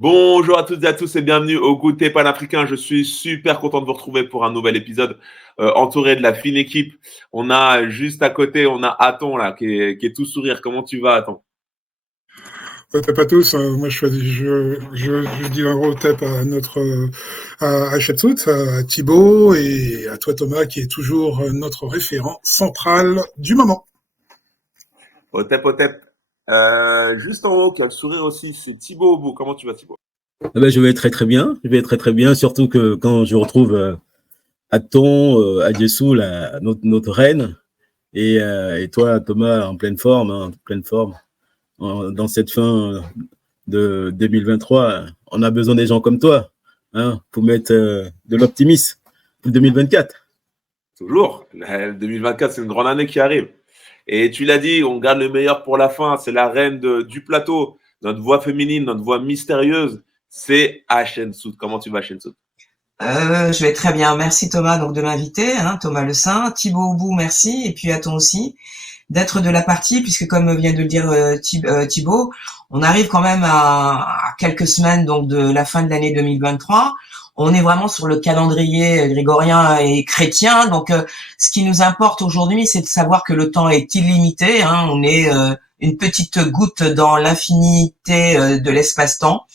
Bonjour à toutes et à tous et bienvenue au Goûter Panafricain. Je suis super content de vous retrouver pour un nouvel épisode entouré de la fine équipe. On a juste à côté, on a Aton là qui est tout sourire. Comment tu vas, Aton? Tape à tous. Moi, je dis un gros tape à à Chatsout, à Thibaut et à toi Thomas qui est toujours notre référent central du moment. Au tep. Juste en haut, qui a le sourire aussi, c'est Thibaut au bout. Comment tu vas, Thibaut? Ah ben, je vais très très bien. Je vais très très bien, surtout que quand je retrouve Aton, Adjessou, notre reine, et toi, Thomas, en pleine forme, dans cette fin de 2023, on a besoin des gens comme toi, pour mettre de l'optimisme pour 2024. Toujours. Le 2024, c'est une grande année qui arrive. Et tu l'as dit, on garde le meilleur pour la fin. C'est la reine du plateau, notre voix féminine, notre voix mystérieuse. C'est Ashen Soud. Comment tu vas, Ashen Soud? Je vais très bien. Merci Thomas donc de m'inviter, Thomas Le Saint. Thibaut Aubou, merci. Et puis à toi aussi d'être de la partie, puisque comme vient de le dire Thibaut, on arrive quand même à quelques semaines donc de la fin de l'année 2023. On est vraiment sur le calendrier grégorien et chrétien. Donc ce qui nous importe aujourd'hui, c'est de savoir que le temps est illimité. On est une petite goutte dans l'infinité de l'espace-temps.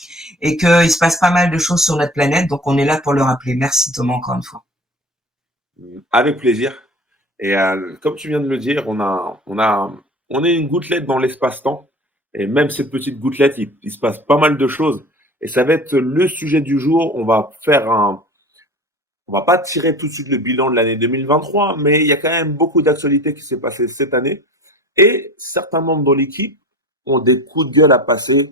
Et qu'il se passe pas mal de choses sur notre planète, donc on est là pour le rappeler. Merci Thomas encore une fois. Avec plaisir. Et comme tu viens de le dire, on est une gouttelette dans l'espace-temps. Et même cette petite gouttelette, il se passe pas mal de choses. Et ça va être le sujet du jour. On va pas tirer tout de suite le bilan de l'année 2023, mais il y a quand même beaucoup d'actualités qui s'est passées cette année. Et certains membres de l'équipe ont des coups de gueule à passer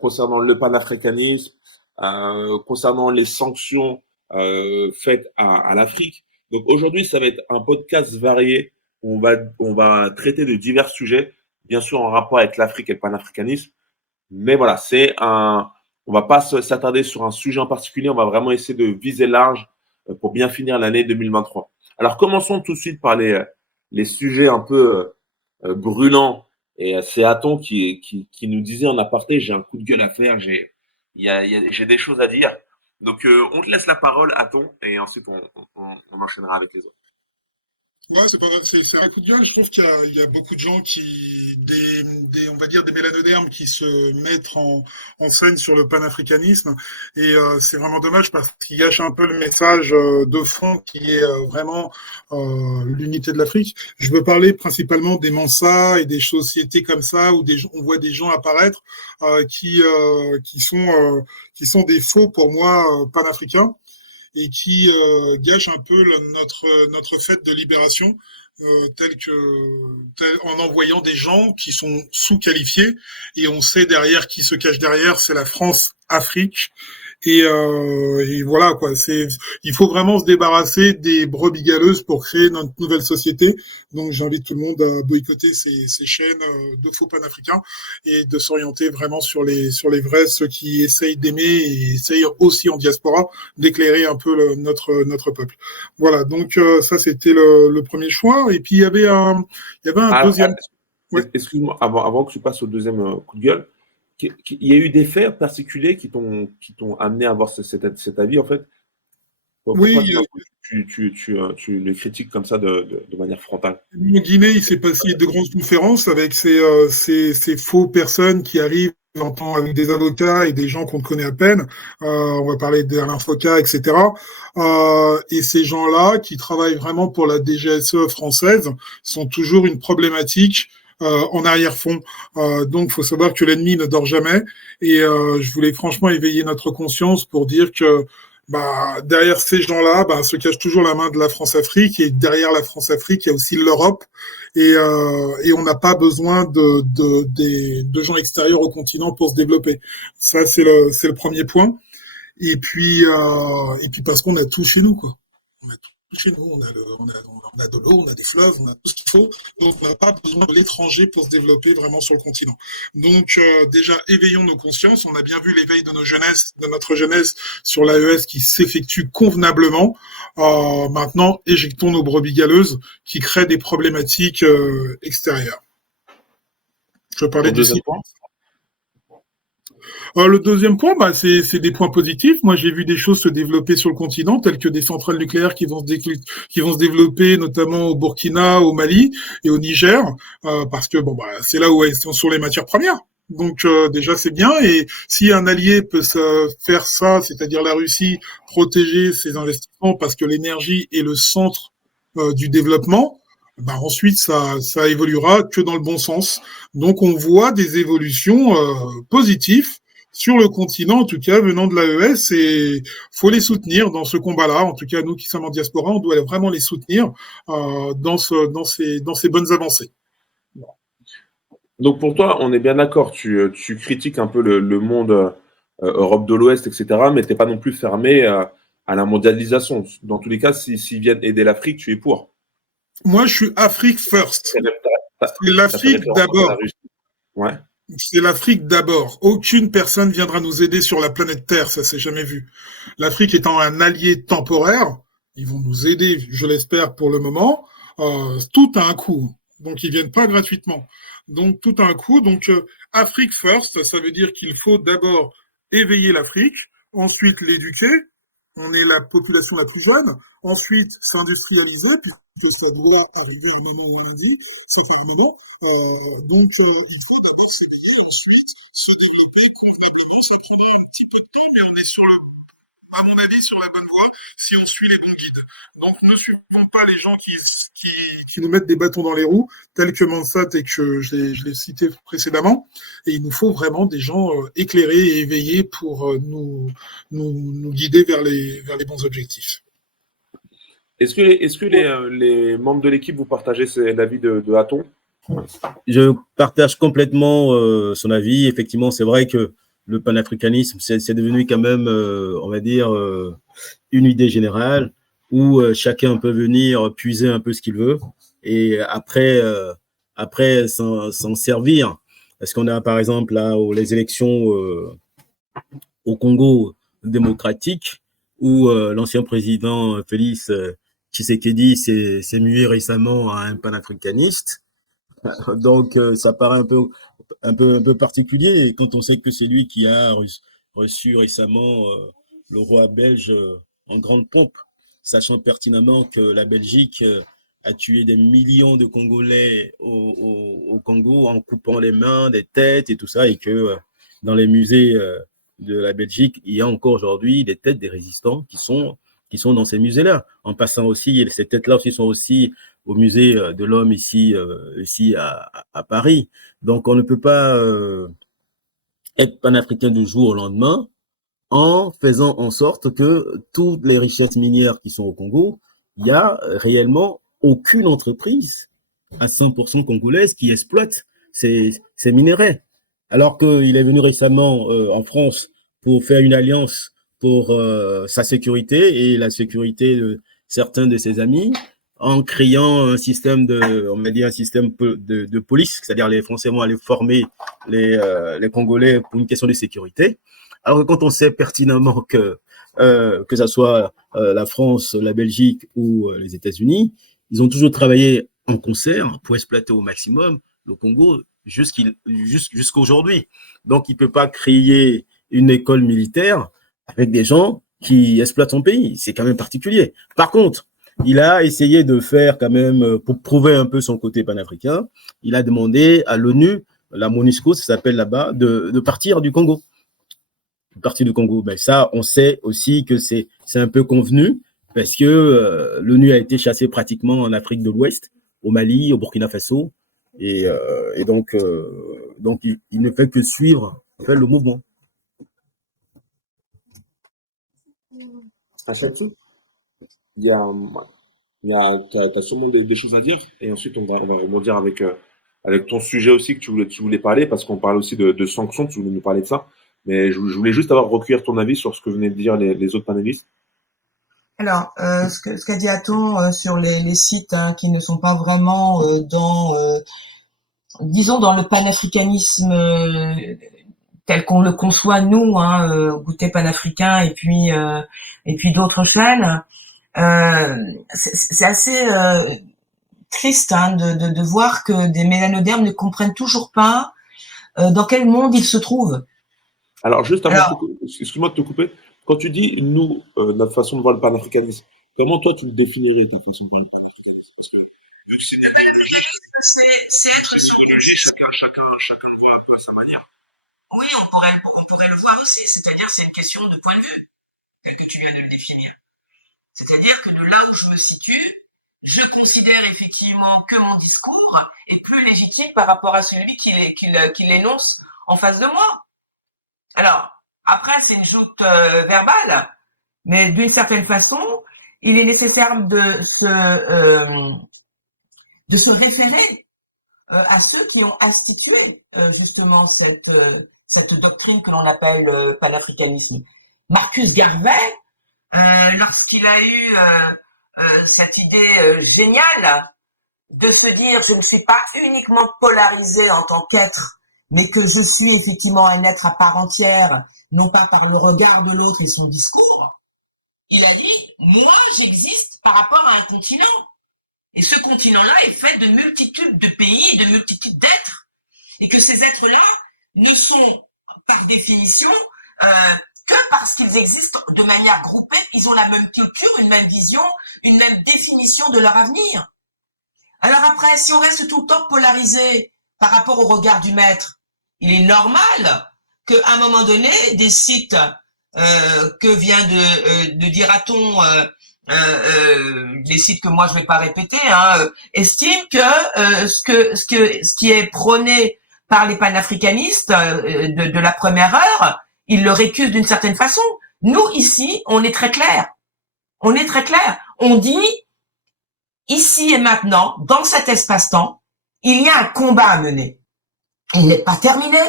concernant le panafricanisme, concernant les sanctions faites à l'Afrique. Donc aujourd'hui, ça va être un podcast varié où on va traiter de divers sujets, bien sûr en rapport avec l'Afrique et le panafricanisme. Mais voilà, on va pas s'attarder sur un sujet en particulier, on va vraiment essayer de viser large pour bien finir l'année 2023. Alors commençons tout de suite par les sujets un peu brûlants. Et c'est Aton qui nous disait en aparté, j'ai un coup de gueule à faire, j'ai des choses à dire. Donc on te laisse la parole, Aton, et ensuite on enchaînera avec les autres. Ouais, c'est un coup de gueule. Je trouve il y a beaucoup de gens on va dire des mélanodermes qui se mettent en scène sur le panafricanisme. Et c'est vraiment dommage parce qu'il gâche un peu le message de fond qui est vraiment l'unité de l'Afrique. Je veux parler principalement des Mensa et des sociétés comme ça où on voit des gens apparaître qui sont des faux pour moi panafricains et qui gâche un peu notre fête de libération, en envoyant des gens qui sont sous-qualifiés, et on sait derrière qui se cache derrière, c'est la France-Afrique. Et voilà quoi. Il faut vraiment se débarrasser des brebis galeuses pour créer notre nouvelle société. Donc j'invite tout le monde à boycotter ces chaînes de faux panafricains et de s'orienter vraiment sur les vrais, ceux qui essayent d'aimer et essayent aussi en diaspora d'éclairer un peu notre peuple. Voilà. Donc ça c'était le premier choix. Et puis il y avait un deuxième. Ouais. Excuse-moi, avant que tu passes au deuxième coup de gueule. Il y a eu des faits particuliers qui t'ont amené à avoir cet avis, en fait? Pourquoi Oui, tu les critiques comme ça de manière frontale? en Guinée, il s'est passé de grandes conférences avec ces faux personnes qui arrivent avec des avocats et des gens qu'on ne connaît à peine. On va parler d'Alain Foka, etc. Et ces gens-là, qui travaillent vraiment pour la DGSE française, sont toujours une problématique en arrière-fond. Donc, il faut savoir que l'ennemi ne dort jamais. Et je voulais franchement éveiller notre conscience pour dire que derrière ces gens-là, se cache toujours la main de la France-Afrique, et derrière la France-Afrique, il y a aussi l'Europe, et on n'a pas besoin de gens extérieurs au continent pour se développer. Ça, c'est le premier point. Et puis parce qu'on a tout chez nous, quoi. On a tout chez nous, on a de l'eau, on a des fleuves, on a tout ce qu'il faut, donc on n'a pas besoin de l'étranger pour se développer vraiment sur le continent. Donc déjà, éveillons nos consciences, on a bien vu l'éveil de notre jeunesse sur l'AES qui s'effectue convenablement. Maintenant, éjectons nos brebis galeuses qui créent des problématiques extérieures. Je parlais du deuxième point. Le deuxième point, c'est des points positifs. Moi, j'ai vu des choses se développer sur le continent, telles que des centrales nucléaires qui vont se développer, notamment au Burkina, au Mali et au Niger, parce que c'est là où elles sont sur les matières premières. Donc déjà c'est bien. Et si un allié peut faire ça, c'est-à-dire la Russie, protéger ses investissements parce que l'énergie est le centre du développement, ensuite ça évoluera que dans le bon sens. Donc on voit des évolutions positives sur le continent, en tout cas venant de l'AES, et faut les soutenir dans ce combat-là. En tout cas, nous qui sommes en diaspora, on doit vraiment les soutenir dans ces bonnes avancées. Donc pour toi, on est bien d'accord, tu critiques un peu le monde Europe de l'Ouest, etc., mais tu n'es pas non plus fermé à la mondialisation. Dans tous les cas, s'ils viennent aider l'Afrique, tu es pour. Moi, je suis Afrique first. C'est l'Afrique d'abord. Ouais. C'est l'Afrique d'abord. Aucune personne viendra nous aider sur la planète Terre, ça s'est jamais vu. L'Afrique étant un allié temporaire, ils vont nous aider, je l'espère pour le moment. Tout a un coût, donc ils viennent pas gratuitement. Donc tout a un coût. Donc Afrique first, ça veut dire qu'il faut d'abord éveiller l'Afrique, ensuite l'éduquer. On est la population la plus jeune. Ensuite, s'industrialiser, puisque ça doit arriver au moment où on dit, c'est un moment. Donc, il faut ensuite se développer, complètement, ça prendra un petit peu de temps, mais on est à mon avis, sur la bonne voie si on suit les bons guides. Donc, ne suivons pas les gens qui nous mettent des bâtons dans les roues, tels que Mansat et que je l'ai cité précédemment. Et il nous faut vraiment des gens éclairés et éveillés pour nous guider vers les bons objectifs. Est-ce que les membres de l'équipe, vous partagez l'avis de Haton ? Je partage complètement son avis. Effectivement, c'est vrai que le panafricanisme, c'est devenu quand même, on va dire, une idée générale où chacun peut venir puiser un peu ce qu'il veut et après s'en servir. Parce qu'on a, par exemple, là, les élections au Congo démocratique où l'ancien président Félix Tshisekedi s'est mué récemment à un panafricaniste. Donc, ça paraît un peu particulier quand on sait que c'est lui qui a reçu récemment le roi belge en grande pompe, sachant pertinemment que la Belgique a tué des millions de Congolais au Congo en coupant les mains, des têtes et tout ça, et que dans les musées de la Belgique, il y a encore aujourd'hui des têtes des résistants qui sont dans ces musées-là. En passant aussi, ces têtes-là aussi sont aussi au musée de l'homme ici à Paris. Donc, on ne peut pas être panafricain du jour au lendemain en faisant en sorte que toutes les richesses minières qui sont au Congo, il n'y a réellement aucune entreprise à 100% congolaise qui exploite ces minéraux. Alors qu'il est venu récemment en France pour faire une alliance pour sa sécurité et la sécurité de certains de ses amis, en créant un système de police, c'est-à-dire les Français vont aller former les Congolais pour une question de sécurité. Alors que quand on sait pertinemment que ça soit la France, la Belgique ou les États-Unis, ils ont toujours travaillé en concert pour exploiter au maximum le Congo jusqu'à aujourd'hui. Donc, il ne peut pas créer une école militaire avec des gens qui exploitent son pays. C'est quand même particulier. Par contre, il a essayé de faire quand même, pour prouver un peu son côté panafricain, il a demandé à l'ONU, la MONUSCO, ça s'appelle là-bas, de partir du Congo. Ben ça, on sait aussi que c'est un peu convenu parce que l'ONU a été chassée pratiquement en Afrique de l'Ouest, au Mali, au Burkina Faso, et donc il ne fait que suivre le mouvement. T'as sûrement des choses à dire, et ensuite on va rebondir avec ton sujet aussi que tu voulais parler, parce qu'on parle aussi de sanctions, tu voulais nous parler de ça, mais je voulais juste recueillir ton avis sur ce que venaient de dire les autres panélistes. Alors, ce qu'a dit Haton sur les sites qui ne sont pas vraiment disons dans le panafricanisme tel qu'on le conçoit nous, goûter panafricain et puis d'autres chaînes, c'est assez triste de voir que des mélanodermes ne comprennent toujours pas dans quel monde ils se trouvent. Alors, juste avant, Alors, excuse-moi de te couper. Quand tu dis, nous, notre façon de voir le panafricanisme, comment toi tu le définirais, ta façon de voir? Vu que c'est c'est être idéologie, chacun voit à sa manière. oui, on pourrait le voir aussi, c'est-à-dire c'est une question de point de vue, tel que tu viens de le définir. C'est-à-dire que de là où je me situe, je considère effectivement que mon discours est plus légitime par rapport à celui qui l'énonce en face de moi. Alors, après, c'est une joute verbale, mais d'une certaine façon, il est nécessaire de se référer à ceux qui ont institué justement cette doctrine que l'on appelle panafricanisme. Marcus Garvey, lorsqu'il a eu cette idée géniale de se dire je ne suis pas uniquement polarisé en tant qu'être, mais que je suis effectivement un être à part entière, non pas par le regard de l'autre et son discours, il a dit moi j'existe par rapport à un continent. Et ce continent-là est fait de multitudes de pays et de multitudes d'êtres. Et que ces êtres-là ne sont, par définition, que parce qu'ils existent de manière groupée, ils ont la même culture, une même vision, une même définition de leur avenir. Alors après, si on reste tout le temps polarisé par rapport au regard du maître, il est normal qu'à un moment donné, des sites que vient de dira-t-on les sites que moi je vais pas répéter, estiment que ce qui est prôné par les panafricanistes de la première heure, ils le récusent d'une certaine façon. Nous ici, on est très clair. On est très clair. On dit ici et maintenant, dans cet espace-temps, il y a un combat à mener. Il n'est pas terminé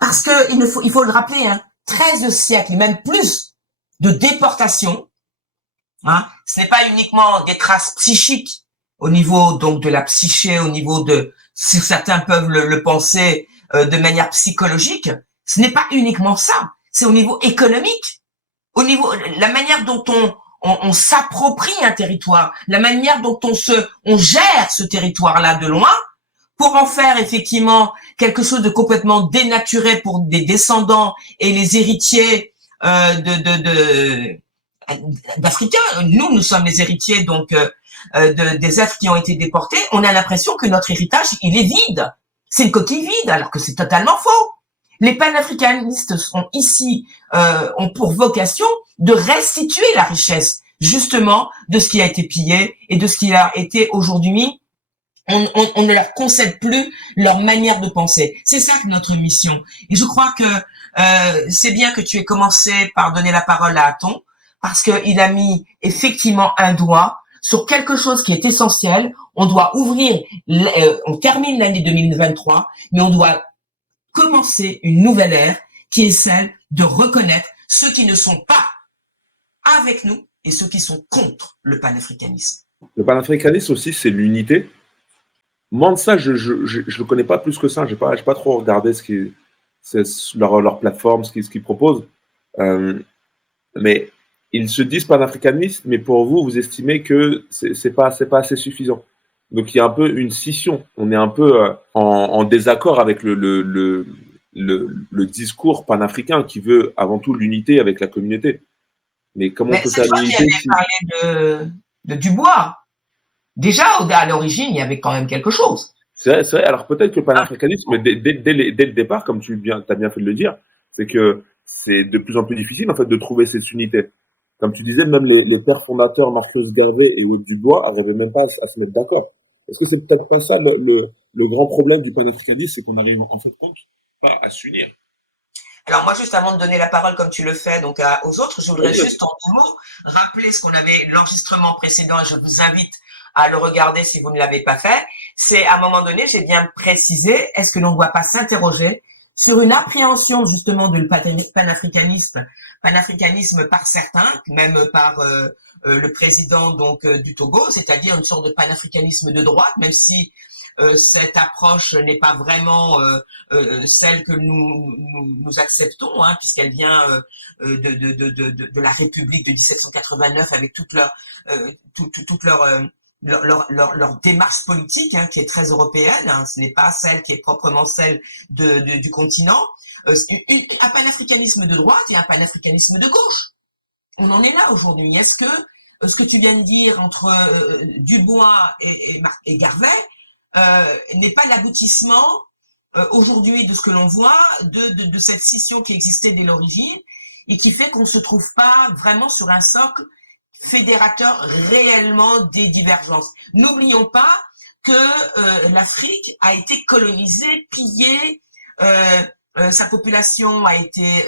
parce que il faut le rappeler, 13 siècles, même plus, de déportation. Ce n'est pas uniquement des traces psychiques au niveau donc de la psyché, au niveau de, si certains peuvent le penser de manière psychologique, ce n'est pas uniquement ça. C'est au niveau économique, au niveau la manière dont on s'approprie un territoire, la manière dont on gère ce territoire-là de loin pour en faire effectivement quelque chose de complètement dénaturé pour des descendants et les héritiers d'Africains. Nous sommes les héritiers donc des êtres qui ont été déportés. On a l'impression que notre héritage, il est vide. C'est une coquille vide, alors que c'est totalement faux. Les panafricanistes sont ici, ont pour vocation de restituer la richesse, justement, de ce qui a été pillé et de ce qui a été aujourd'hui. On ne leur concède plus leur manière de penser. C'est ça que notre mission. Et je crois que c'est bien que tu aies commencé par donner la parole à Aton, parce qu'il a mis effectivement un doigt sur quelque chose qui est essentiel. On doit ouvrir, on termine l'année 2023, mais on doit commencer une nouvelle ère qui est celle de reconnaître ceux qui ne sont pas avec nous et ceux qui sont contre le panafricanisme. Le panafricanisme aussi, c'est l'unité. Moi, de ça, je le connais pas plus que ça. J'ai pas trop regardé leur plateforme, ce qu'ils proposent. Mais ils se disent panafricanistes, mais pour vous, vous estimez que c'est pas assez suffisant. Donc il y a un peu une scission. On est un peu en désaccord avec le discours panafricain qui veut avant tout l'unité avec la communauté. Mais comment on peut faire l'unité si... parlé de Dubois. Déjà, à l'origine, il y avait quand même quelque chose. C'est vrai. Alors peut-être que le panafricanisme, dès le départ, comme tu as bien fait de le dire, c'est que c'est de plus en plus difficile en fait de trouver cette unité. Comme tu disais, même les pères fondateurs Marcus Garvey et Aude Dubois n'arrivaient même pas à se mettre d'accord. Est-ce que c'est peut-être pas ça le grand problème du panafricanisme, c'est qu'on arrive en fait compte pas à s'unir? Alors moi, juste avant de donner la parole comme tu le fais donc aux autres, je voudrais juste en deux mots rappeler ce qu'on avait l'enregistrement précédent et je vous invite à le regarder si vous ne l'avez pas fait. C'est à un moment donné, j'ai bien précisé, est-ce que l'on ne doit pas s'interroger sur une appréhension justement du panafricanisme par certains, même par le président donc du Togo, c'est-à-dire une sorte de panafricanisme de droite, même si cette approche n'est pas vraiment celle que nous acceptons, puisqu'elle vient de la République de 1789 avec toute leur démarche politique qui est très européenne, ce n'est pas celle qui est proprement celle du continent. un panafricanisme de droite et un panafricanisme de gauche. On en est là aujourd'hui. Est-ce que ce que tu viens de dire entre Dubois et Garvey n'est pas l'aboutissement aujourd'hui de ce que l'on voit de cette scission qui existait dès l'origine et qui fait qu'on ne se trouve pas vraiment sur un socle fédérateur réellement des divergences. N'oublions pas que l'Afrique a été colonisée, pillée, sa population a été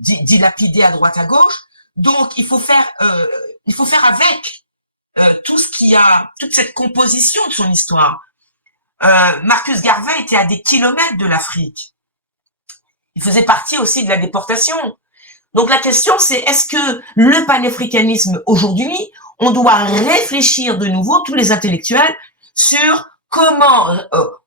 dilapidée à droite à gauche. Donc il faut faire avec tout ce qui a toute cette composition de son histoire. Marcus Garvey était à des kilomètres de l'Afrique. Il faisait partie aussi de la déportation. Donc la question c'est, est-ce que le panafricanisme aujourd'hui, on doit réfléchir de nouveau, tous les intellectuels, sur comment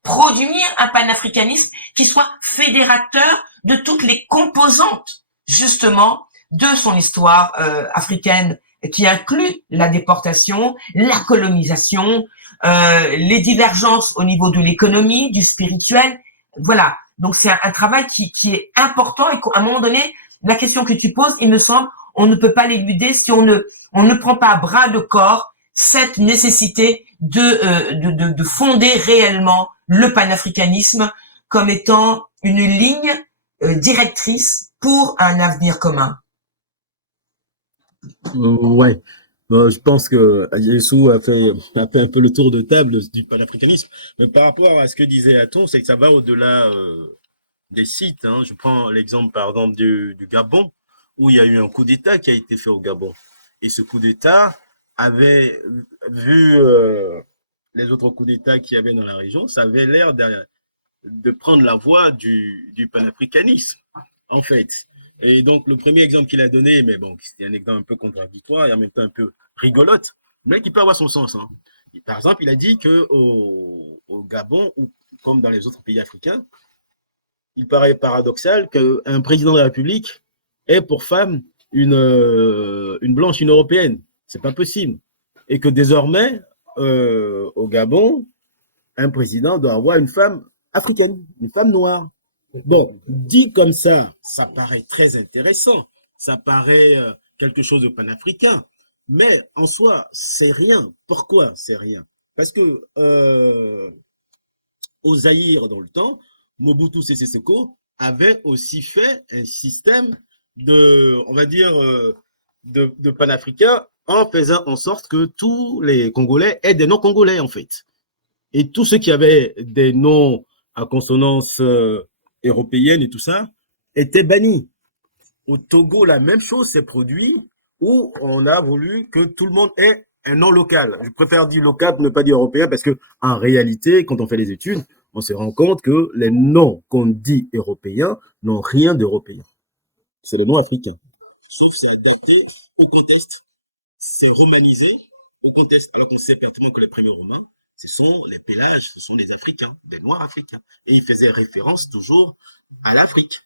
produire un panafricanisme qui soit fédérateur de toutes les composantes, justement, de son histoire africaine, qui inclut la déportation, la colonisation, les divergences au niveau de l'économie, du spirituel. Voilà. Donc c'est un travail qui est important et qu'à un moment donné, la question que tu poses, il me semble, on ne peut pas l'éluder si on ne prend pas à bras le corps cette nécessité de fonder réellement le panafricanisme comme étant une ligne directrice pour un avenir commun. Ouais. Bon, je pense que Yesu a fait un peu le tour de table du panafricanisme. Mais par rapport à ce que disait Aton, c'est que ça va au-delà des sites. Hein. Je prends l'exemple, par exemple, du Gabon, où il y a eu un coup d'État qui a été fait au Gabon. Et ce coup d'État avait vu les autres coups d'État qu'il y avait dans la région, ça avait l'air de prendre la voie du panafricanisme, en fait. Et donc, le premier exemple qu'il a donné, mais bon, c'était un exemple un peu contradictoire et en même temps un peu rigolote, mais qui peut avoir son sens. Hein. Par exemple, il a dit qu'au Gabon, ou comme dans les autres pays africains, il paraît paradoxal qu'un président de la République ait pour femme une blanche, une européenne. C'est pas possible. Et que désormais, au Gabon, un président doit avoir une femme africaine, une femme noire. Bon, dit comme ça paraît très intéressant, ça paraît quelque chose de panafricain, mais en soi, c'est rien. Pourquoi c'est rien? Parce que au Zaïre, dans le temps, Mobutu Sese Seko avait aussi fait un système on va dire, de panafricain en faisant en sorte que tous les Congolais aient des noms congolais, en fait. Et tous ceux qui avaient des noms à consonance européenne et tout ça, étaient bannis. Au Togo, la même chose s'est produite où on a voulu que tout le monde ait un nom local. Je préfère dire local pour ne pas dire européen parce que, en réalité, quand on fait les études, on se rend compte que les noms qu'on dit européens n'ont rien d'européen. C'est les noms africains. Sauf c'est adapté au contexte. C'est romanisé au contexte, alors qu'on sait pertinemment que les premiers Romains, ce sont les pélages, ce sont des Africains, des Noirs africains. Et ils faisaient référence toujours à l'Afrique.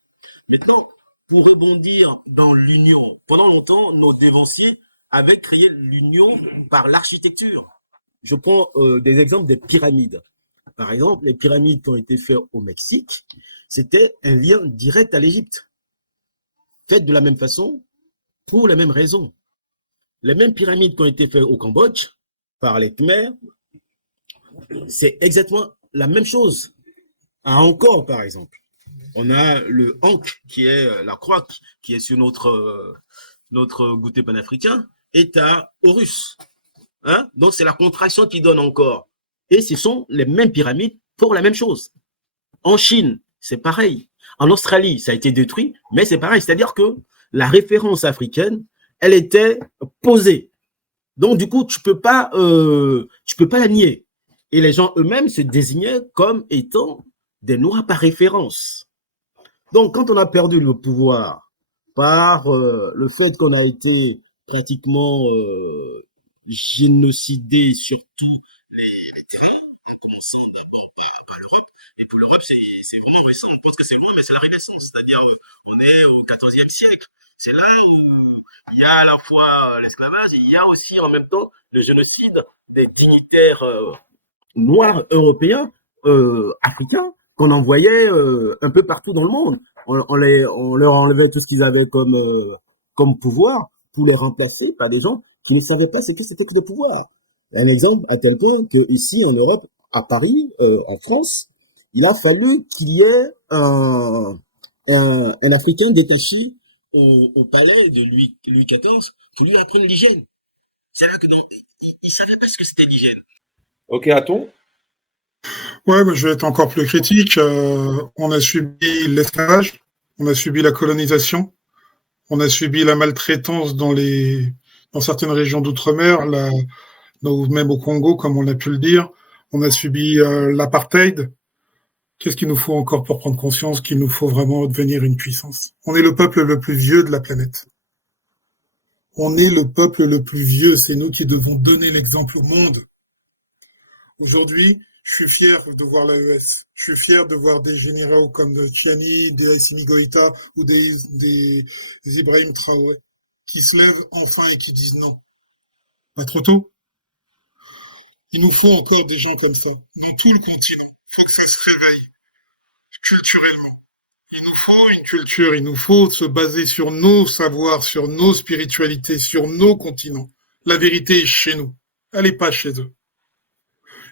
Maintenant, pour rebondir dans l'union, pendant longtemps, nos dévanciers avaient créé l'union par l'architecture. Je prends des exemples des pyramides. Par exemple, les pyramides qui ont été faites au Mexique, c'était un lien direct à l'Égypte. Faites de la même façon, pour les mêmes raisons. Les mêmes pyramides qui ont été faites au Cambodge, par les Khmers, c'est exactement la même chose. À Angkor, par exemple, on a le Ankh, qui est la croix, qui est sur notre goûter panafricain, est à Horus. Hein? Donc, c'est la contraction qui donne Angkor. Et ce sont les mêmes pyramides pour la même chose. En Chine, c'est pareil. En Australie, ça a été détruit, mais c'est pareil. C'est-à-dire que la référence africaine, elle était posée. Donc, du coup, tu peux pas la nier. Et les gens eux-mêmes se désignaient comme étant des Noirs par référence. Donc, quand on a perdu le pouvoir par le fait qu'on a été pratiquement génocidé sur tous les terrains, en commençant d'abord par l'Europe, et pour l'Europe, c'est vraiment récent. On pense que c'est loin, mais c'est la Renaissance. C'est-à-dire, on est au XIVe siècle. C'est là où il y a à la fois l'esclavage, et il y a aussi en même temps le génocide des dignitaires noirs européens, africains, qu'on envoyait un peu partout dans le monde. On leur enlevait tout ce qu'ils avaient comme pouvoir pour les remplacer par des gens qui ne savaient pas ce que c'était que le pouvoir. Un exemple à tel point que ici en Europe, à Paris, en France, il a fallu qu'il y ait un Africain détaché au palais de Louis XIV qui lui apprenne l'hygiène. C'est-à-dire qu'il ne savait pas ce que c'était l'hygiène. Ok, Aton? Ouais, bah, je vais être encore plus critique. On a subi l'esclavage, on a subi la colonisation, on a subi la maltraitance dans certaines régions d'outre-mer, ou même au Congo, comme on a pu le dire. On a subi l'apartheid. Qu'est-ce qu'il nous faut encore pour prendre conscience qu'il nous faut vraiment devenir une puissance? On est le peuple le plus vieux de la planète. On est le peuple le plus vieux. C'est nous qui devons donner l'exemple au monde. Aujourd'hui, je suis fier de voir l'AES. Je suis fier de voir des généraux comme Tchiani, des Assimi Goïta ou des Ibrahim Traoré qui se lèvent enfin et qui disent non. Pas trop tôt. Il nous faut encore des gens comme ça. Dans tout le continent. Il faut que ça se réveille culturellement. Il nous faut une culture, il nous faut se baser sur nos savoirs, sur nos spiritualités, sur nos continents. La vérité est chez nous. Elle n'est pas chez eux.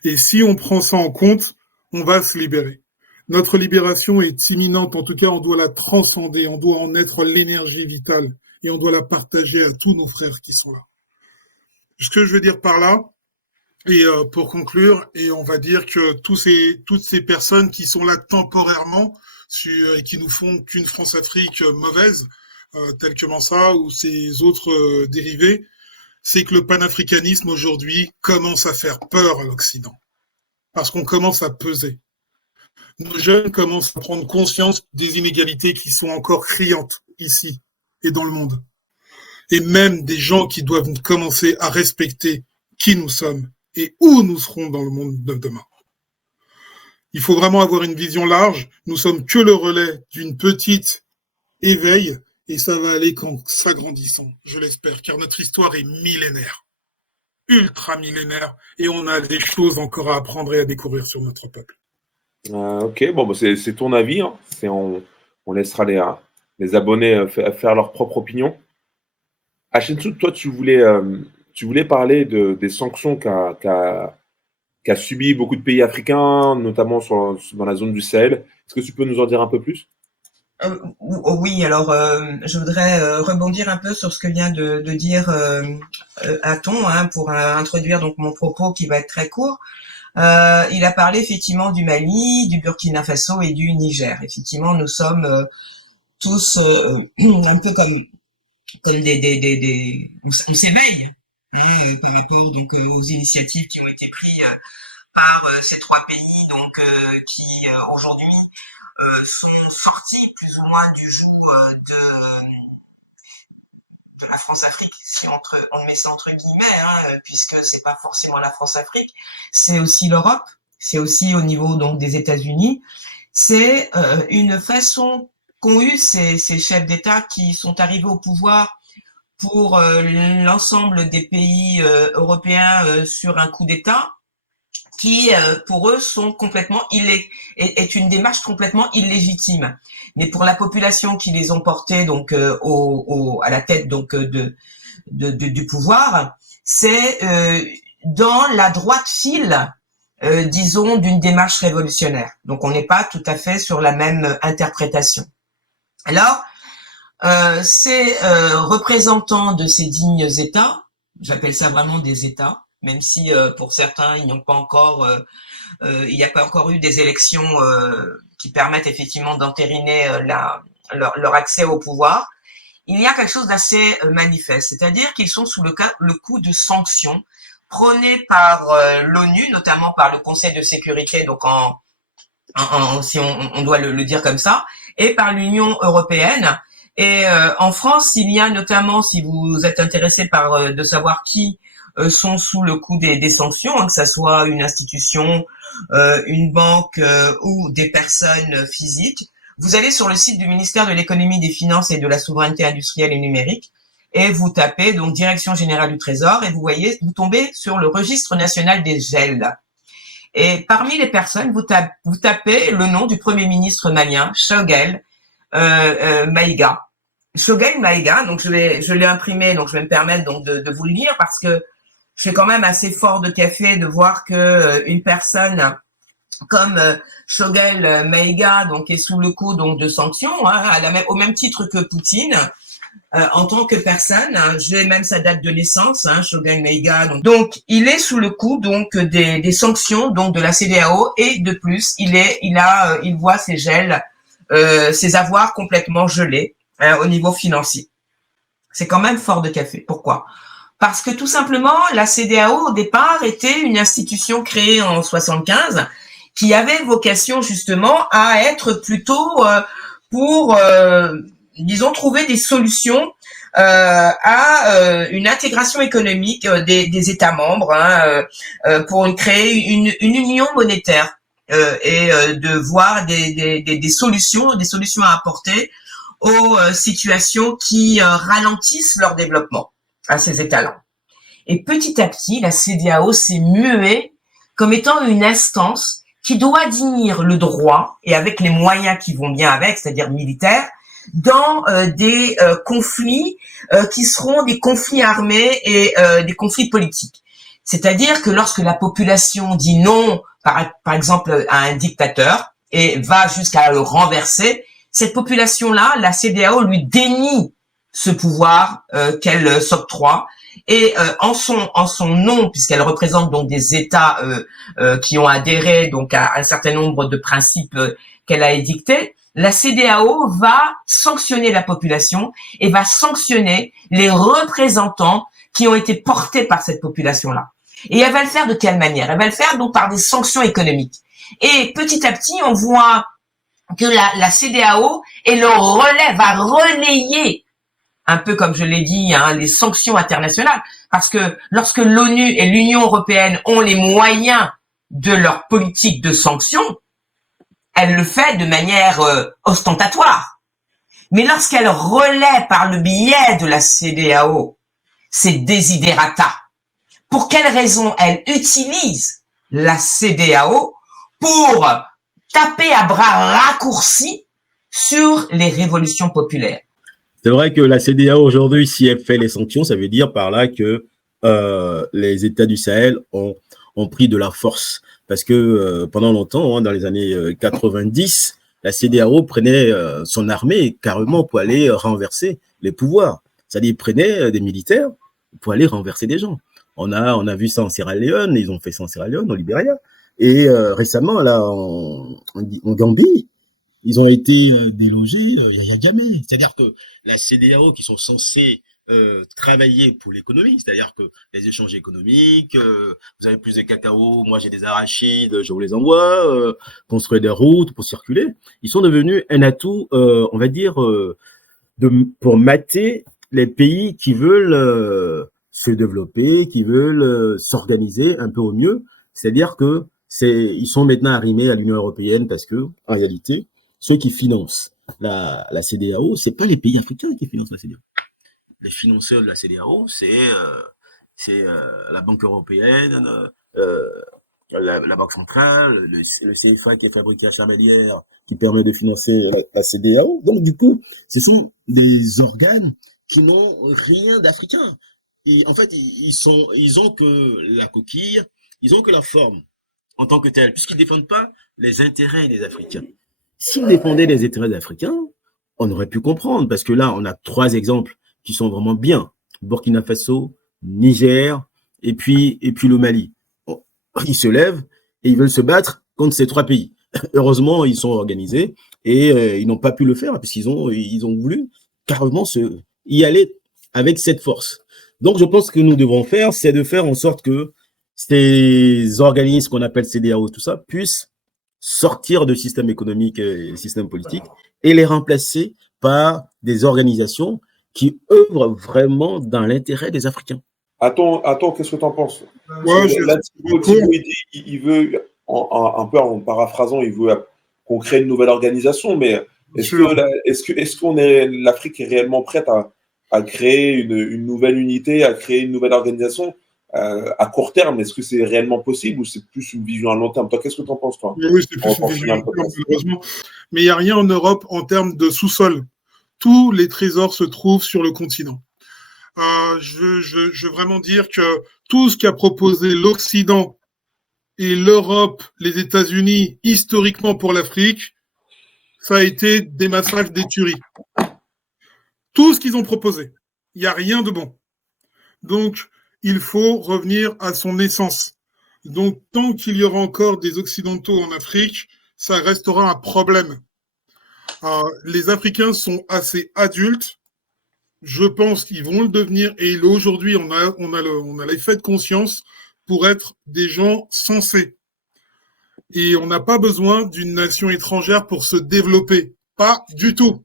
Et si on prend ça en compte, on va se libérer. Notre libération est imminente, en tout cas on doit la transcender, on doit en être l'énergie vitale et on doit la partager à tous nos frères qui sont là. Ce que je veux dire par là, et pour conclure, et on va dire que toutes ces personnes qui sont là temporairement et qui nous font qu'une France-Afrique mauvaise, telle que Mansa ou ces autres dérivés, c'est que le panafricanisme aujourd'hui commence à faire peur à l'Occident. Parce qu'on commence à peser. Nos jeunes commencent à prendre conscience des inégalités qui sont encore criantes ici et dans le monde. Et même des gens qui doivent commencer à respecter qui nous sommes et où nous serons dans le monde de demain. Il faut vraiment avoir une vision large. Nous sommes que le relais d'une petite éveil et ça va aller qu'en s'agrandissant, je l'espère, car notre histoire est millénaire, ultra millénaire, et on a des choses encore à apprendre et à découvrir sur notre peuple. Ok, bon, bah, c'est ton avis. Hein. On laissera les abonnés faire leur propre opinion. Hachensout, toi, tu voulais parler des sanctions qu'a subi beaucoup de pays africains, notamment dans la zone du Sahel. Est-ce que tu peux nous en dire un peu plus? Oui, alors je voudrais rebondir un peu sur ce que vient de dire Aton, hein, pour introduire donc mon propos qui va être très court. Il a parlé effectivement du Mali, du Burkina Faso et du Niger. Effectivement, nous sommes tous un peu comme on s'éveille, hein, par rapport donc aux initiatives qui ont été prises par ces trois pays donc qui aujourd'hui sont sortis plus ou moins du joug de la France-Afrique, si on met ça entre guillemets, hein, puisque c'est pas forcément la France-Afrique, c'est aussi l'Europe, c'est aussi au niveau donc des États-Unis. C'est une façon qu'ont eu ces chefs d'État qui sont arrivés au pouvoir pour l'ensemble des pays européens sur un coup d'État, qui pour eux sont complètement est une démarche complètement illégitime. Mais pour la population qui les ont portés donc à la tête donc du pouvoir, c'est dans la droite file disons d'une démarche révolutionnaire. Donc on n'est pas tout à fait sur la même interprétation. Alors ces représentants de ces dignes États, j'appelle ça vraiment des États, même si pour certains ils n'ont pas encore, il n'y a pas encore eu des élections qui permettent effectivement d'entériner leur accès au pouvoir. Il y a quelque chose d'assez manifeste, c'est-à-dire qu'ils sont sous le coup de sanctions prônées par l'ONU, notamment par le Conseil de sécurité, donc si on doit le dire comme ça, et par l'Union européenne. Et en France, il y a notamment, si vous êtes intéressé par de savoir qui sont sous le coup des sanctions, hein, que ça soit une institution, une banque ou des personnes physiques, vous allez sur le site du ministère de l'économie, des finances et de la souveraineté industrielle et numérique et vous tapez donc Direction générale du Trésor et vous tombez sur le registre national des gels. Et parmi les personnes, vous tapez le nom du premier ministre malien, Choguel Maïga. Choguel Maïga, donc je l'ai imprimé, donc je vais me permettre donc de vous le lire parce que c'est quand même assez fort de café de voir que une personne comme Choguel Maïga donc est sous le coup donc de sanctions, hein, au même titre que Poutine. En tant que personne, hein, j'ai même sa date de naissance, hein, Choguel Maïga. Donc, il est sous le coup donc des sanctions donc de la CEDEAO et de plus, il voit ses gels, ses avoirs complètement gelés au niveau financier. C'est quand même fort de café. Pourquoi? Parce que tout simplement, la CEDEAO au départ était une institution créée en 75 qui avait vocation justement à être plutôt pour disons, trouver des solutions à une intégration économique des États membres hein, pour créer une union monétaire et de voir des solutions à apporter aux situations qui ralentissent leur développement à ces États-là. Et petit à petit, la CEDEAO s'est muée comme étant une instance qui doit dire le droit et avec les moyens qui vont bien avec, c'est-à-dire militaires, dans des conflits qui seront des conflits armés et des conflits politiques. C'est-à-dire que lorsque la population dit non, par exemple, à un dictateur et va jusqu'à le renverser, cette population-là, la CEDEAO lui dénie ce pouvoir qu'elle s'octroie et en son nom, puisqu'elle représente donc des États qui ont adhéré donc à un certain nombre de principes qu'elle a édictés, la CEDEAO va sanctionner la population et va sanctionner les représentants qui ont été portés par cette population-là. Et elle va le faire de quelle manière? Elle va le faire donc par des sanctions économiques. Et petit à petit, on voit que la CEDEAO et le relais va relayer un peu comme je l'ai dit, hein, les sanctions internationales, parce que lorsque l'ONU et l'Union européenne ont les moyens de leur politique de sanctions, elle le fait de manière ostentatoire. Mais lorsqu'elle relaie par le biais de la CEDEAO ses desiderata, pour quelle raison elle utilise la CEDEAO pour taper à bras raccourcis sur les révolutions populaires? C'est vrai que la CEDEAO aujourd'hui, si elle fait les sanctions, ça veut dire par là que les États du Sahel ont pris de la force. Parce que pendant longtemps, hein, dans les années 90, la CEDEAO prenait son armée carrément pour aller renverser les pouvoirs. C'est-à-dire, ils prenaient des militaires pour aller renverser des gens. On a vu ça en Sierra Leone, ils ont fait ça en Sierra Leone, au Libéria. Et récemment, là, en Gambie, ils ont été délogés Yahya Jammeh. C'est-à-dire que la CEDEAO, qui sont censés travailler pour l'économie, c'est-à-dire que les échanges économiques, vous avez plus de cacao, moi j'ai des arachides, je vous les envoie, construire des routes pour circuler, ils sont devenus un atout, on va dire, pour mater les pays qui veulent se développer, qui veulent s'organiser un peu au mieux. C'est-à-dire que ils sont maintenant arrimés à l'Union européenne parce que, en réalité, ceux qui financent la CEDEAO, c'est pas les pays africains qui financent la CEDEAO. Les financeurs de la CEDEAO, c'est la Banque européenne, la Banque centrale, le CFA qui est fabriqué à Chamalières, qui permet de financer la CEDEAO. Donc, du coup, ce sont des organes qui n'ont rien d'africain. Et en fait, ils ont que la coquille, ils ont que la forme en tant que telle, puisqu'ils ne défendent pas les intérêts des Africains. S'ils défendaient les intérêts des Africains, on aurait pu comprendre, parce que là, on a 3 exemples qui sont vraiment bien. Burkina Faso, Niger, et puis le Mali. Bon, ils se lèvent et ils veulent se battre contre ces 3 pays. Heureusement, ils sont organisés et ils n'ont pas pu le faire, parce qu'ils ont voulu carrément y aller avec cette force. Donc, je pense que nous devons faire, c'est de faire en sorte que ces organismes qu'on appelle CEDEAO, tout ça, puissent sortir du système économique et système politique et les remplacer par des organisations qui œuvrent vraiment dans l'intérêt des Africains. Attends, qu'est-ce que tu en penses? Ouais, il veut, un peu en paraphrasant, il veut qu'on crée une nouvelle organisation, mais est-ce qu'on l'Afrique est réellement prête à créer une nouvelle unité, à créer une nouvelle organisation à court terme. Est-ce que c'est réellement possible ou c'est plus une vision à long terme? Toi, qu'est-ce que tu en penses, toi? Oui, c'est plus une vision à long terme, malheureusement. Mais il n'y a rien en Europe en termes de sous-sol. Tous les trésors se trouvent sur le continent. Je veux vraiment dire que tout ce qu'a proposé l'Occident et l'Europe, les États-Unis, historiquement pour l'Afrique, ça a été des massacres, des tueries. Tout ce qu'ils ont proposé, il n'y a rien de bon. Donc, il faut revenir à son essence. Donc, tant qu'il y aura encore des Occidentaux en Afrique, ça restera un problème. Les Africains sont assez adultes. Je pense qu'ils vont le devenir. Et aujourd'hui, on a l'effet de conscience pour être des gens sensés. Et on n'a pas besoin d'une nation étrangère pour se développer. Pas du tout.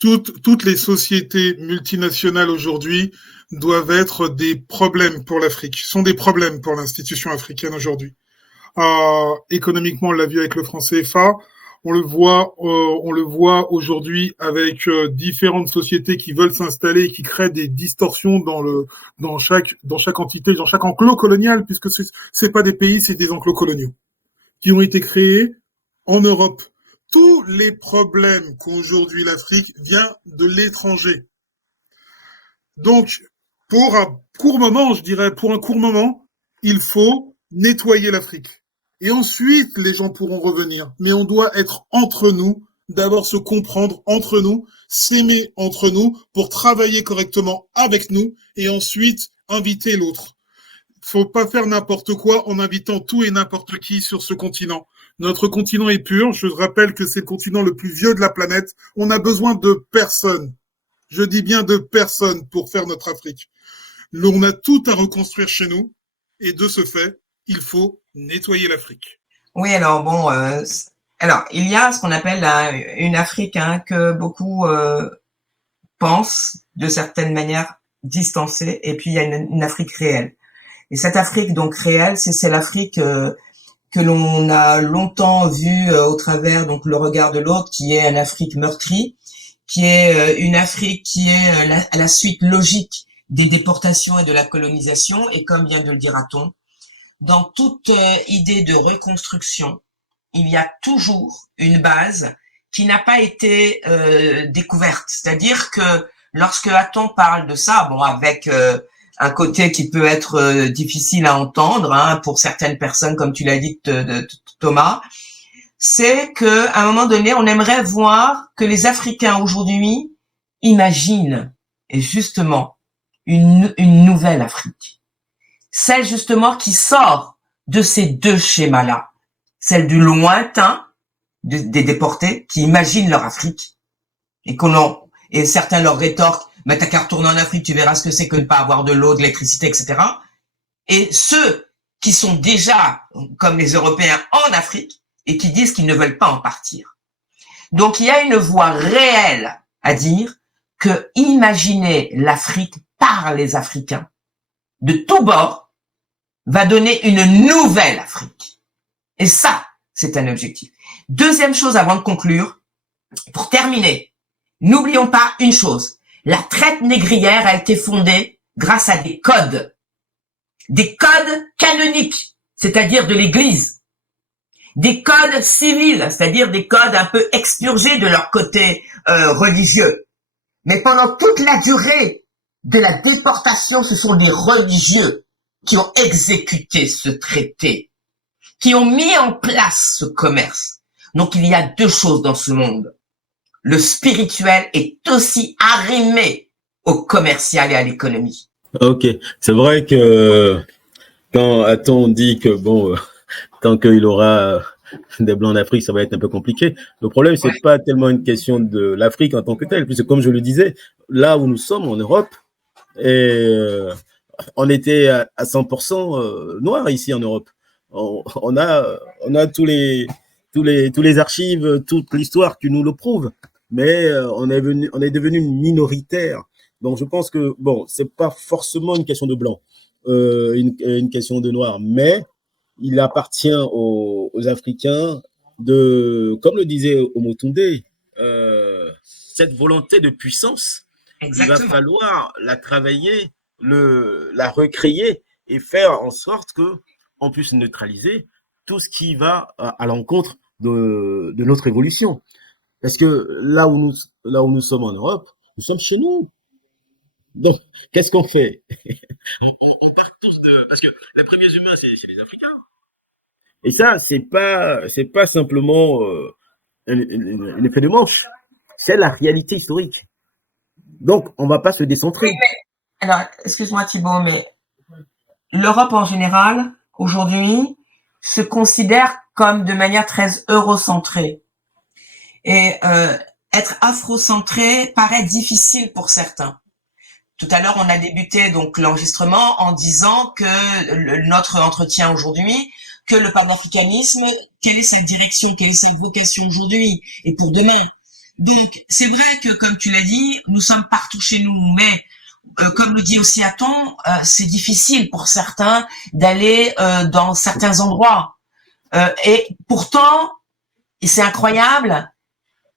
Toutes les sociétés multinationales aujourd'hui doivent être des problèmes pour l'Afrique, sont des problèmes pour l'institution africaine aujourd'hui. Économiquement, on l'a vu avec le franc CFA, on le voit aujourd'hui avec différentes sociétés qui veulent s'installer et qui créent des distorsions dans chaque entité, dans chaque enclos colonial, puisque c'est pas des pays, c'est des enclos coloniaux qui ont été créés en Europe. Tous les problèmes qu'aujourd'hui l'Afrique vient de l'étranger. Donc, pour un court moment, il faut nettoyer l'Afrique. Et ensuite, les gens pourront revenir. Mais on doit être entre nous, d'abord se comprendre entre nous, s'aimer entre nous, pour travailler correctement avec nous, et ensuite inviter l'autre. Faut pas faire n'importe quoi en invitant tout et n'importe qui sur ce continent. Notre continent est pur. Je rappelle que c'est le continent le plus vieux de la planète. On a besoin de personne. Je dis bien de personne pour faire notre Afrique. On a tout à reconstruire chez nous. Et de ce fait, il faut nettoyer l'Afrique. Oui, alors bon, alors il y a ce qu'on appelle une Afrique que beaucoup pensent de certaine manière distancée, et puis il y a une Afrique réelle. Et cette Afrique donc réelle, c'est l'Afrique que l'on a longtemps vue au travers donc le regard de l'autre, qui est une Afrique meurtrie, qui est une Afrique qui est la suite logique des déportations et de la colonisation. Et comme vient de le dire Aton, dans toute idée de reconstruction, il y a toujours une base qui n'a pas été découverte. C'est-à-dire que lorsque Aton parle de ça, bon, avec un côté qui peut être difficile à entendre pour certaines personnes, comme tu l'as dit, Thomas, c'est que à un moment donné, on aimerait voir que les Africains aujourd'hui imaginent, et justement, une nouvelle Afrique. Celle justement qui sort de ces deux schémas-là. Celle du lointain, des déportés, qui imaginent leur Afrique, et certains leur rétorquent, mais t'as qu'à retourner en Afrique, tu verras ce que c'est que de ne pas avoir de l'eau, de l'électricité, etc. Et ceux qui sont déjà, comme les Européens, en Afrique, et qui disent qu'ils ne veulent pas en partir. Donc il y a une voie réelle à dire que imaginer l'Afrique par les Africains, de tous bords, va donner une nouvelle Afrique. Et ça, c'est un objectif. Deuxième chose avant de conclure, pour terminer, n'oublions pas une chose. La traite négrière a été fondée grâce à des codes canoniques, c'est-à-dire de l'Église, des codes civils, c'est-à-dire des codes un peu expurgés de leur côté religieux. Mais pendant toute la durée de la déportation, ce sont les religieux qui ont exécuté ce traité, qui ont mis en place ce commerce. Donc il y a deux choses dans ce monde. Le spirituel est aussi arrimé au commercial et à l'économie. Ok, c'est vrai que quand Aton dit que bon, tant qu'il aura des blancs d'Afrique, ça va être un peu compliqué. Le problème, c'est pas tellement une question de l'Afrique en tant que telle, puisque comme je le disais, là où nous sommes en Europe, et on était à 100% noirs ici en Europe. On a tous les archives, toute l'histoire qui nous le prouve. Mais on est devenu minoritaire. Donc je pense que bon, c'est pas forcément une question de blanc, une question de noir, mais il appartient aux Africains de, comme le disait Omotunde, cette volonté de puissance. Exactement. Il va falloir la travailler, la recréer et faire en sorte que on puisse neutraliser tout ce qui va à l'encontre de notre évolution. Parce que là où nous sommes en Europe, nous sommes chez nous. Donc, qu'est-ce qu'on fait? On part tous de, parce que les premiers humains, c'est les Africains. Et ça, c'est pas simplement un effet de manche. C'est la réalité historique. Donc, on va pas se décentrer. Alors, excuse-moi Thibaut, mais l'Europe en général, aujourd'hui, se considère comme de manière très eurocentrée. Et être afrocentré paraît difficile pour certains. Tout à l'heure, on a débuté donc l'enregistrement en disant que notre entretien aujourd'hui, que le panafricanisme, quelle est sa direction, quelle est sa vocation aujourd'hui et pour demain. Donc, c'est vrai que, comme tu l'as dit, nous sommes partout chez nous, mais comme le dit aussi Aton, c'est difficile pour certains d'aller dans certains endroits. Et pourtant, et c'est incroyable,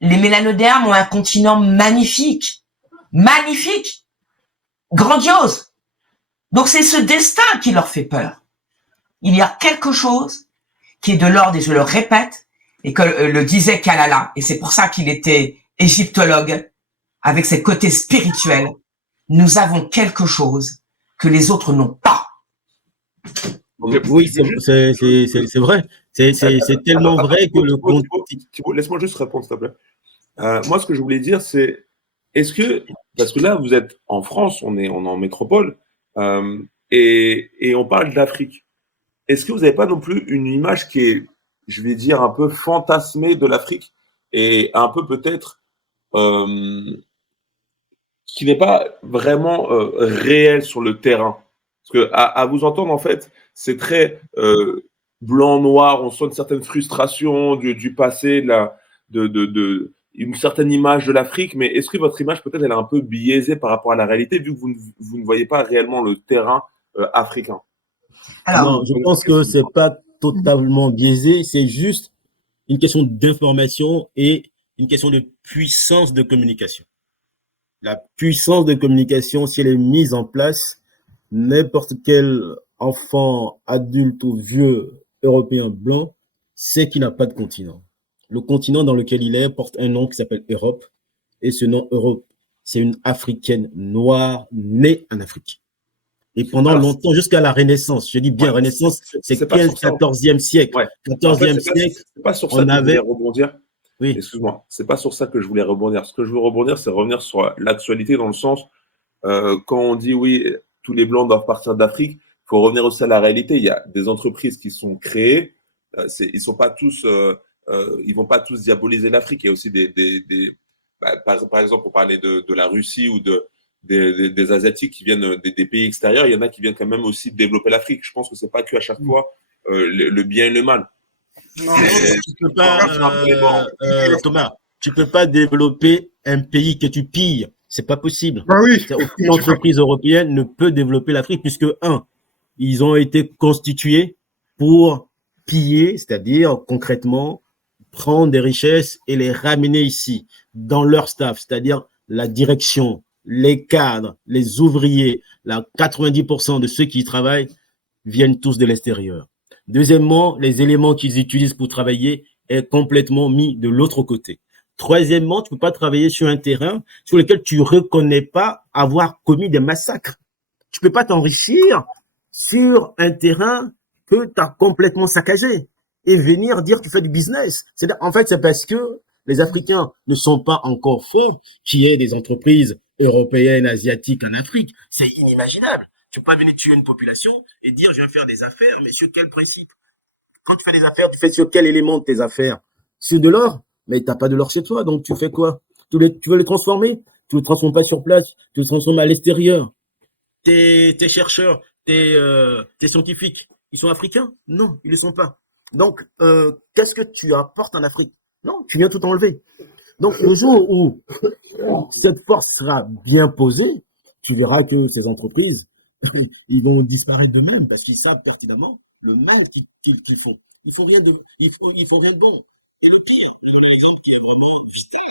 les mélanodermes ont un continent magnifique, magnifique, grandiose. Donc c'est ce destin qui leur fait peur. Il y a quelque chose qui est de l'ordre, et je le répète, et que le disait Kalala, et c'est pour ça qu'il était égyptologue, avec ses côtés spirituels. Nous avons quelque chose que les autres n'ont pas. Oui, c'est vrai. C'est tellement vrai que le Thibaut, laisse-moi juste répondre, s'il te plaît. Moi, ce que je voulais dire, c'est est-ce que, parce que là, vous êtes en France, on est en métropole, et on parle d'Afrique. Est-ce que vous n'avez pas non plus une image qui est, je vais dire, un peu fantasmée de l'Afrique et un peu peut-être qui n'est pas vraiment réelle sur le terrain? Parce que à vous entendre, en fait, c'est très blanc-noir, on sent une certaine frustration du passé, une certaine image de l'Afrique, mais est-ce que votre image, peut-être, elle est un peu biaisée par rapport à la réalité, vu que vous ne voyez pas réellement le terrain africain? Alors, non, je pense que c'est pas totalement biaisé, c'est juste une question d'information et une question de puissance de communication. La puissance de communication, si elle est mise en place, n'importe quel enfant, adulte ou vieux européen blanc sait qu'il n'a pas de continent. Le continent dans lequel il est porte un nom qui s'appelle Europe, et ce nom Europe, c'est une africaine noire née en Afrique. Et pendant longtemps, jusqu'à la Renaissance, je dis bien Renaissance, c'est 14e siècle. Ouais. 14e siècle, c'est pas sur ça que je voulais rebondir. Oui. Excuse-moi, c'est pas sur ça que je voulais rebondir. Ce que je veux rebondir, c'est revenir sur l'actualité dans le sens, quand on dit oui, tous les Blancs doivent partir d'Afrique, il faut revenir aussi à la réalité. Il y a des entreprises qui sont créées, ils sont pas tous, ils vont pas tous diaboliser l'Afrique. Il y a aussi par exemple, on parlait de la Russie ou des Asiatiques qui viennent des pays extérieurs. Il y en a qui viennent quand même aussi développer l'Afrique. Je pense que c'est pas que à chaque fois le bien et le mal. Non, tu peux pas, Thomas, tu peux pas développer un pays que tu pilles. C'est pas possible. Bah oui. Aucune entreprise européenne ne peut développer l'Afrique puisque, ils ont été constitués pour piller, c'est-à-dire concrètement prendre des richesses et les ramener ici, dans leur staff, c'est-à-dire la direction, les cadres, les ouvriers, 90% de ceux qui y travaillent viennent tous de l'extérieur. Deuxièmement, les éléments qu'ils utilisent pour travailler est complètement mis de l'autre côté. Troisièmement, tu peux pas travailler sur un terrain sur lequel tu reconnais pas avoir commis des massacres. Tu peux pas t'enrichir sur un terrain que tu as complètement saccagé et venir dire que tu fais du business. En fait, c'est parce que les Africains ne sont pas encore forts qu'il y ait des entreprises européennes, asiatiques en Afrique. C'est inimaginable. Tu peux pas venir tuer une population et dire je vais faire des affaires, mais sur quel principe? Quand tu fais des affaires, tu fais sur quel élément de tes affaires? Sur de l'or? Mais t'as pas de l'or chez toi, donc tu fais quoi? Tu veux le transformer? Tu le transformes pas sur place, tu le transformes à l'extérieur. Tes chercheurs, tes scientifiques, ils sont africains? Non, ils ne le sont pas. Donc, qu'est-ce que tu apportes en Afrique? Non, tu viens tout enlever. Donc, le jour où cette force sera bien posée, tu verras que ces entreprises, ils vont disparaître d'eux-mêmes parce qu'ils savent pertinemment le mal qu'ils font. Ils font rien de bon. Et le pire, l'exemple qui est vraiment vital,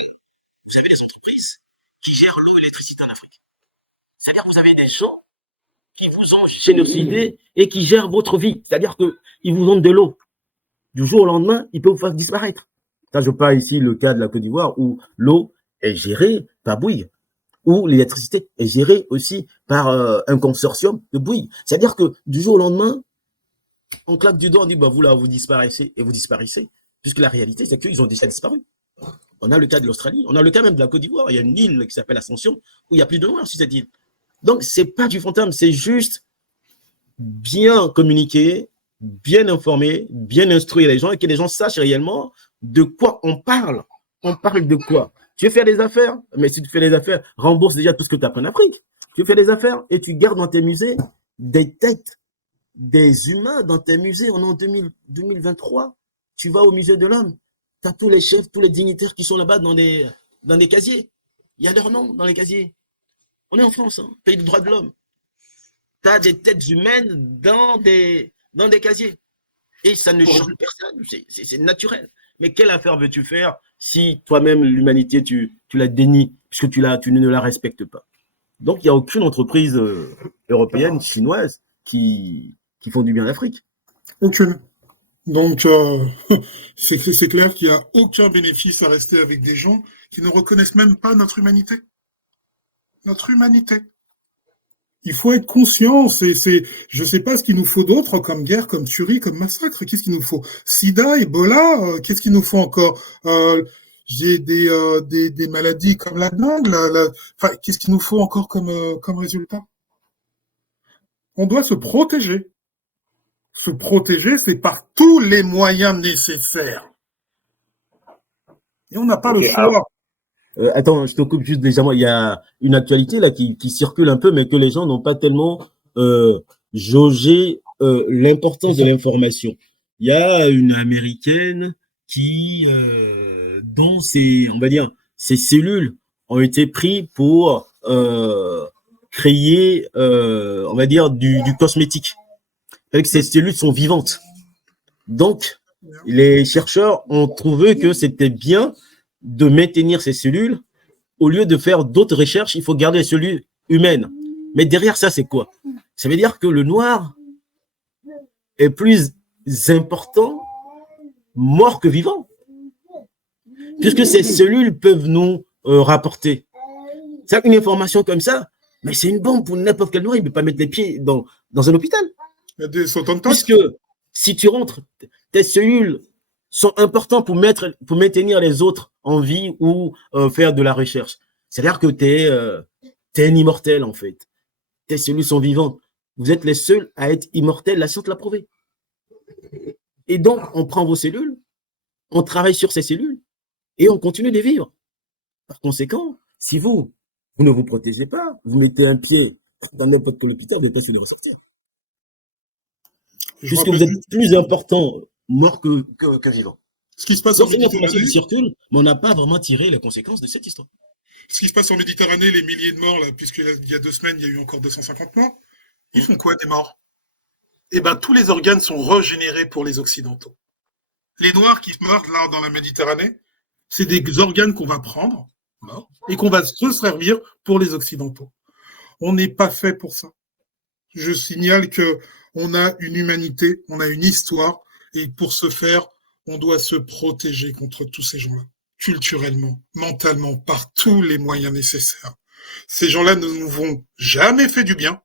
vous avez des entreprises qui gèrent l'eau et l'électricité en Afrique. C'est-à-dire que vous avez des gens qui vous ont génocidé et qui gèrent votre vie. C'est-à-dire qu'ils vous donnent de l'eau. Du jour au lendemain, ils peuvent vous faire disparaître. Ça, je parle ici le cas de la Côte d'Ivoire où l'eau est gérée par Bouygues, où l'électricité est gérée aussi par un consortium de Bouygues. C'est-à-dire que du jour au lendemain, on claque du doigt, on dit, bah, vous là, vous disparaissez et vous disparaissez. Puisque la réalité, c'est qu'ils ont déjà disparu. On a le cas de l'Australie, on a le cas même de la Côte d'Ivoire. Il y a une île qui s'appelle Ascension où il n'y a plus de noirs sur cette île. Donc, c'est pas du fantôme, c'est juste bien communiquer, bien informer, bien instruire les gens et que les gens sachent réellement de quoi on parle. On parle de quoi? Tu veux faire des affaires? Mais si tu fais des affaires, rembourse déjà tout ce que tu as pris en Afrique. Tu veux faire des affaires et tu gardes dans tes musées des têtes des humains dans tes musées. On est en 2023. Tu vas au musée de l'homme. Tu as tous les chefs, tous les dignitaires qui sont là-bas dans des casiers. Il y a leur nom dans les casiers. On est en France, hein, pays des droits de l'homme. Tu as des têtes humaines dans des casiers. Et ça ne change personne, c'est naturel. Mais quelle affaire veux-tu faire si toi-même, l'humanité, tu la dénies, puisque tu ne la respectes pas? Donc, il n'y a aucune entreprise européenne, chinoise, qui font du bien à l'Afrique. Aucune. Donc, c'est clair qu'il n'y a aucun bénéfice à rester avec des gens qui ne reconnaissent même pas notre humanité. Notre humanité. Il faut être conscient. Je sais pas ce qu'il nous faut d'autre comme guerre, comme tuerie, comme massacre. Qu'est-ce qu'il nous faut? Sida, Ebola, qu'est-ce qu'il nous faut encore? J'ai des maladies comme la dengue. Enfin, qu'est-ce qu'il nous faut encore comme résultat? On doit se protéger. Se protéger, c'est par tous les moyens nécessaires. Et on n'a pas le choix. Alors, attends, je te coupe juste légèrement. Il y a une actualité là qui circule un peu, mais que les gens n'ont pas tellement jaugé l'importance de l'information. Il y a une Américaine qui, dont on va dire, ses cellules ont été prises pour créer, on va dire, du cosmétique. Avec ces cellules sont vivantes. Donc, les chercheurs ont trouvé que c'était bien de maintenir ces cellules. Au lieu de faire d'autres recherches, il faut garder les cellules humaines. Mais derrière ça, c'est quoi? Ça veut dire que le noir est plus important mort que vivant. Puisque ces cellules peuvent nous rapporter. C'est une information comme ça, mais c'est une bombe pour n'importe quel noir. Il ne peut pas mettre les pieds dans un hôpital. Puisque si tu rentres, tes cellules sont importantes pour maintenir les autres en vie ou faire de la recherche. C'est-à-dire que tu es un immortel, en fait. Tes cellules sont vivantes. Vous êtes les seuls à être immortels, la science l'a prouvé. Et donc, on prend vos cellules, on travaille sur ces cellules et on continue de vivre. Par conséquent, si vous ne vous protégez pas, vous mettez un pied dans n'importe quel hôpital, vous êtes sûr de ressortir. Puisque vous êtes plus important mort que vivant. Ce qui se passe en Méditerranée, qui circule, mais on n'a pas vraiment tiré les conséquences de cette histoire. Ce qui se passe en Méditerranée, les milliers de morts, là, puisqu'il y a 2 semaines, il y a eu encore 250 morts, ils font quoi des morts? Eh bien, tous les organes sont régénérés pour les Occidentaux. Les Noirs qui meurent là dans la Méditerranée, c'est des organes qu'on va prendre et qu'on va se servir pour les Occidentaux. On n'est pas fait pour ça. Je signale que on a une humanité, on a une histoire, et pour ce faire, on doit se protéger contre tous ces gens-là, culturellement, mentalement, par tous les moyens nécessaires. Ces gens-là ne nous vont jamais fait du bien,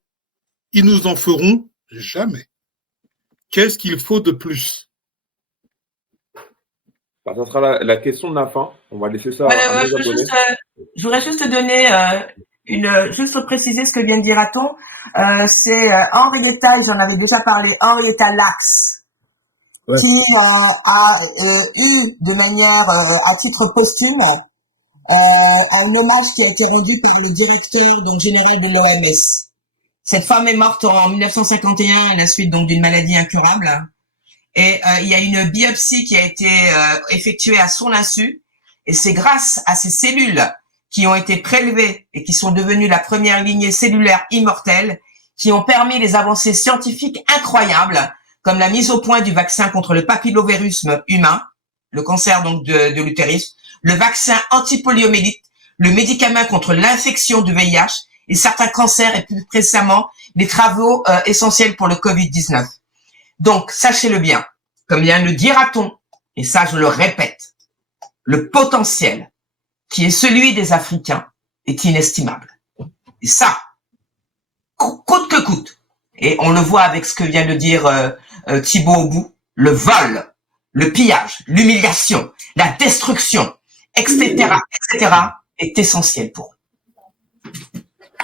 ils nous en feront jamais. Qu'est-ce qu'il faut de plus? Ça sera la question de la fin. On va laisser ça à nos abonnés. Je voudrais juste te donner juste préciser ce que vient de dire Aton. C'est Henrietta, j'en avais déjà parlé, Henrietta Lacks, ouais, qui a eu de manière à titre posthume un hommage qui a été rendu par le directeur donc général de l'OMS. Cette femme est morte en 1951 à la suite donc d'une maladie incurable. Et il y a une biopsie qui a été effectuée à son insu, et c'est grâce à ces cellules qui ont été prélevées et qui sont devenues la première lignée cellulaire immortelle qui ont permis les avancées scientifiques incroyables, comme la mise au point du vaccin contre le papillovirus humain, le cancer donc de l'utérus, le vaccin antipoliomyélite, le médicament contre l'infection du VIH et certains cancers et plus récemment les travaux essentiels pour le Covid-19. Donc, sachez-le bien, comme vient de le dire Aton, et ça je le répète, le potentiel qui est celui des Africains est inestimable. Et ça, coûte que coûte. Et on le voit avec ce que vient de dire Thibaut Aubou, le vol, le pillage, l'humiliation, la destruction, etc., etc., est essentiel pour eux.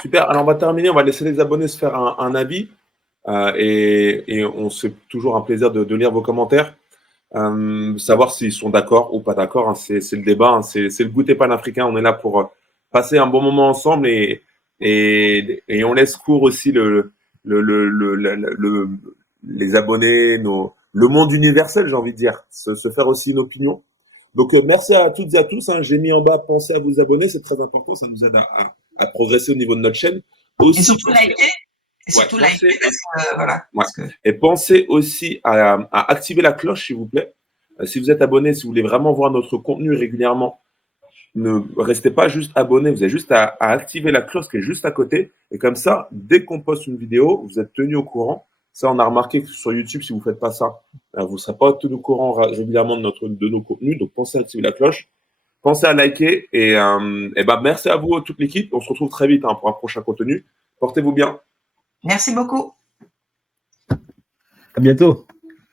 Super. Alors, on va terminer. On va laisser les abonnés se faire un avis. Et on c'est toujours un plaisir de lire vos commentaires. Savoir s'ils sont d'accord ou pas d'accord. Hein, c'est le débat. Hein, c'est le goûter panafricain. On est là pour passer un bon moment ensemble et on laisse court aussi les abonnés, le monde universel, j'ai envie de dire, se faire aussi une opinion. Donc, merci à toutes et à tous. Hein. J'ai mis en bas, pensez à vous abonner, c'est très important, ça nous aide à progresser au niveau de notre chaîne. Aussi, et surtout liker. Et ouais, surtout liker, voilà. Ouais. Et pensez aussi à activer la cloche, s'il vous plaît. Si vous êtes abonné, si vous voulez vraiment voir notre contenu régulièrement, ne restez pas juste abonné, vous avez juste à activer la cloche qui est juste à côté. Et comme ça, dès qu'on poste une vidéo, vous êtes tenu au courant. Ça, on a remarqué que sur YouTube, si vous ne faites pas ça, vous ne serez pas tenu au courant régulièrement de nos contenus. Donc, pensez à activer la cloche. Pensez à liker. Et merci à vous, toute l'équipe. On se retrouve très vite pour un prochain contenu. Portez-vous bien. Merci beaucoup. À bientôt.